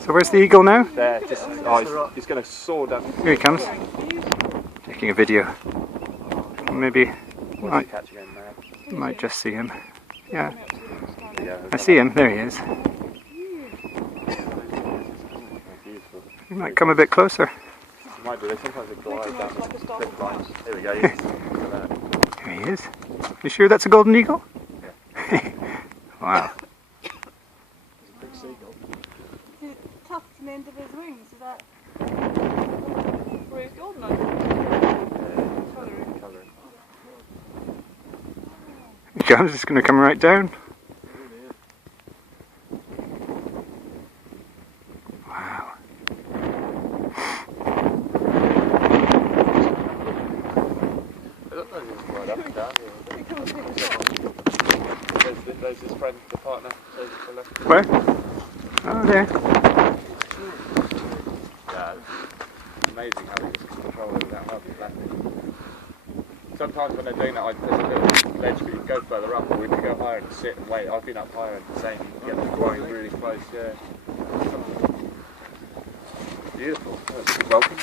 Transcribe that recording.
So where's the eagle now? There, just, he's going to soar down. Here he comes. Taking a video. Maybe might just see him. Yeah. I see him. There he is. He might come a bit closer. He might do. Sometimes they glide down the cliff lines. Here we go. Here he is. You sure that's a golden eagle? Yeah. Wow. Is it tucked from the end of his wings? Is that where he's golden on? Colouring. He comes, it's going to come right down. Wow. There's his friend, the partner. Where? Oh, there. Yeah, it's amazing how they just control it without helping flapping. Sometimes when they're doing that, there's a little ledge, but you can go further up, or we can go higher and sit and wait. I've been up higher and the same, you can get them flying really close, yeah. Beautiful. Welcome.